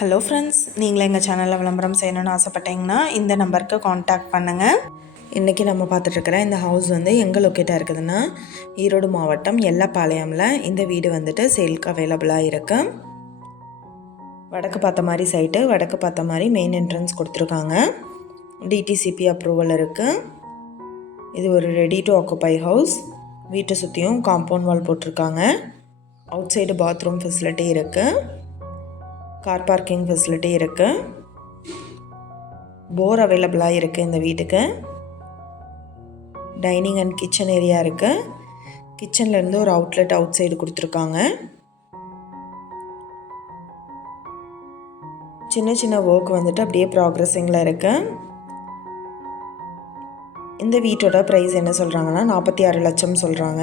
Hello friends நீங்களும் எங்கள் சேனலில் விளம்பரம் செய்யணும்னு ஆசைப்பட்டீங்கன்னா இந்த நம்பருக்கு காண்டாக்ட் பண்ணுங்கள் இன்றைக்கி நம்ம பார்த்துட்ருக்குற இந்த ஹவுஸ் வந்து எங்கே லொக்கேட்டாக இருக்குதுன்னா ஈரோடு மாவட்டம் எல்லப்பாளையமில் இந்த வீடு வந்துட்டு சேலுக்கு அவைலபிளாக இருக்குது வடக்கு பார்த்த மாதிரி சைட்டு வடக்கு பார்த்த மாதிரி மெயின் என்ட்ரன்ஸ் கொடுத்துருக்காங்க. டிடிசிபி அப்ரூவல் இருக்குது இது ஒரு ரெடி டு ஆக்குப்பை ஹவுஸ் வீட்டை சுற்றியும் காம்பவுண்ட் வால் போட்டிருக்காங்க. அவுட் சைடு பாத்ரூம் ஃபெசிலிட்டி இருக்குது கார் பார்க்கிங் ஃபெசிலிட்டி இருக்குது போர் அவைலபிளாக இருக்குது இந்த வீட்டுக்கு. டைனிங் அண்ட் கிச்சன் ஏரியா இருக்குது கிச்சன்லேருந்து ஒரு அவுட்லெட் அவுட் சைடு கொடுத்துருக்காங்க. சின்ன சின்ன ஒர்க் வந்துட்டு அப்படியே ப்ராக்ரஸிங்கில் இருக்குது இந்த வீட்டோட ப்ரைஸ் என்ன சொல்கிறாங்கன்னா நாற்பத்தி ஆறு லட்சம் சொல்கிறாங்க